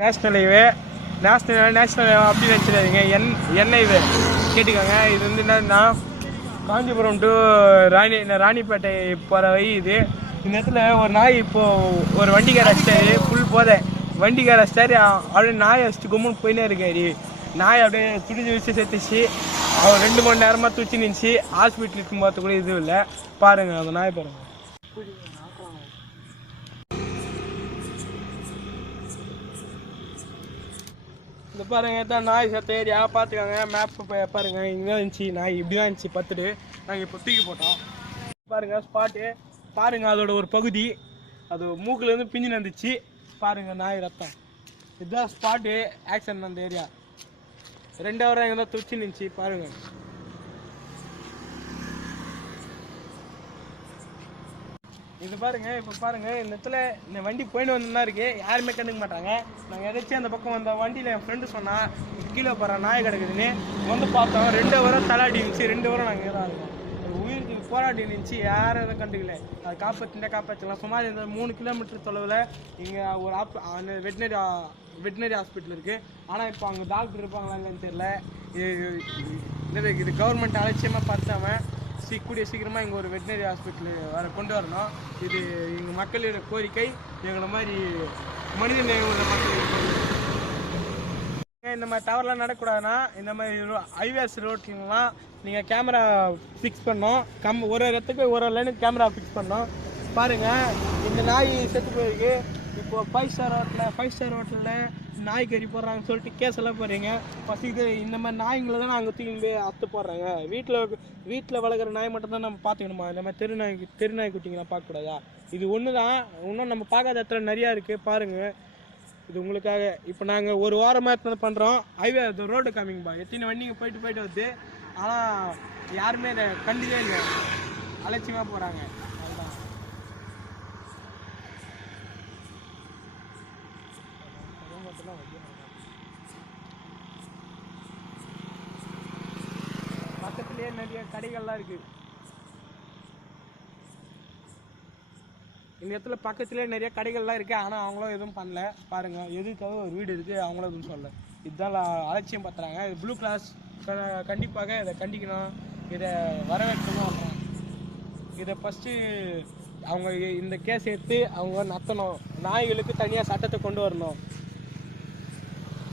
National highway national highway அப்படி நினச்சிடாதீங்க. என்ஐவே கேட்டுக்கோங்க. இது வந்து என்னன்னா காஞ்சிபுரம் டு ராணிப்பேட்டை போகிற வழி இது. இந்த இடத்துல ஒரு நாய் இப்போது ஒரு வண்டிக்கார அடிச்சிட்டாரு. ஃபுல் போதை வண்டிக்கார அடிச்சிட்டாரு. அப்படியே நாய் அடிச்சுட்டு கும்முன்னு போயினே இருக்காரு. நாய் அப்படியே துடிஞ்சு வச்சு செத்துச்சு. அவர் 2 மணி நேரமாக தூச்சி நின்றுச்சு. ஹாஸ்பிட்டலுக்கு போகிறது கூட இது இல்லை. பாருங்கள் அந்த நாய் பாருங்கள். இந்த பாருங்க தான் நாய் செத்த ஏரியா பார்த்துக்காங்க. மேப் பாருங்க. இங்கே இருந்துச்சு நாய், இப்படி தான் இருந்துச்சு பத்துட்டு. நாங்கள் இப்போ தூக்கி போட்டோம். பாருங்க ஸ்பாட்டு பாருங்க. அதோட ஒரு பகுதி அது மூக்குலேருந்து பிஞ்சு நடந்துச்சு. பாருங்க நாய் ரத்தம். இதுதான் ஸ்பாட்டு ஆக்சிடென்ட் அந்த ஏரியா. 2 ஹவர் இங்கே தான் தூச்சி நின்றுச்சு. பாருங்க இது பாருங்க. இப்போ பாருங்க இந்த இடத்துல இந்த வண்டி போயிட்டு வந்துதான் இருக்கு. யாருமே கண்டுக்க மாட்டாங்க. நாங்கள் எதாச்சும் அந்த பக்கம் வந்த வண்டியில் என் ஃப்ரெண்டு சொன்னா கீழே போகிற நாய் கிடக்குதுன்னு வந்து பார்த்தோம். 2 ஹவரம் தலாடி இருந்துச்சு. 2 ஹவரம் நாங்கள் தான் இருக்கோம். ஒரு உயிருக்கு போராடி இருந்துச்சு. யாரும் எதுவும் கண்டுக்கல. அது காப்பாற்றலாம். சுமார் இந்த 3 கிலோமீட்டர் தொலைவில் இங்கே ஒரு வெட்டினரி ஹாஸ்பிட்டல் இருக்குது. ஆனால் இப்போ அங்கே டாக்டர் இருப்பாங்களா இல்லைன்னு தெரியல. இது கவர்மெண்ட் அலட்சியமாக பார்த்தாம கூடிய சீக்கிரமாக இங்கே ஒரு வெட்டினரி ஹாஸ்பிட்டல் கொண்டு வரணும். இது எங்கள் மக்களோட கோரிக்கை. எங்களை மாதிரி மனித நேயம் உள்ள மக்கள் இந்த மாதிரி தவறுலாம் நடக்கூடாதுன்னா இந்த மாதிரி ஹைவேஸ் ரோட்லாம் நீங்கள் கேமரா ஃபிக்ஸ் பண்ணோம். ஒரு இடத்துக்கு ஒரு லைனுக்கு கேமரா ஃபிக்ஸ் பண்ணோம். பாருங்கள் இந்த நாய் செத்து போயிருக்கு. இப்போது 5 ஸ்டார் ஹோட்டலில் நாய் கறி போடுறாங்கன்னு சொல்லிட்டு கேஸ் எல்லாம் போடுறீங்க. இது இந்த மாதிரி நாய்ங்களை தான் நாங்கள் தூக்கி போய் அத்து போடுறாங்க. வீட்டில் வளர்க்குற நாய் மட்டும் தான் நம்ம பார்த்துக்கணுமா? இந்த மாதிரி தெருநாய் குட்டிங்களாம் பார்க்கக்கூடாதா? இது ஒன்று தான். இன்னும் நம்ம பார்க்காத இடத்துல நிறையா இருக்குது. பாருங்கள் இது உங்களுக்காக. இப்போ நாங்கள் ஒரு வாரமாக எடுத்து பண்ணுறோம். ஹைவே ரோடு காமிங்கப்பா. எத்தனை வண்டிங்க போயிட்டு வருது. ஆனால் யாருமே இதை கண்டுக்கவே இல்லை. அலட்சியமாக போகிறாங்க. அதுதான் பக்கத்துலேயே நிறைய கடைகள்லாம் இருக்குது. இந்த இடத்துல பக்கத்துலேயே நிறைய கடைகள்லாம் இருக்குது. ஆனால் அவங்களும் எதுவும் பண்ணல. பாருங்கள் எதுக்காக ஒரு வீடு இருக்குது. அவங்களும் எதுவும் சொல்லலை. இதுதான் அலட்சியம் பார்த்துறாங்க. இது ப்ளூ கிராஸ் கண்டிப்பாக இதை கண்டிக்கணும். இதை வரவேற்கணும். இதை ஃபஸ்ட்டு அவங்க இந்த கேஸ் எடுத்து அவங்க நடத்தணும். நாய்களுக்கு தனியாக சட்டத்தை கொண்டு வரணும்.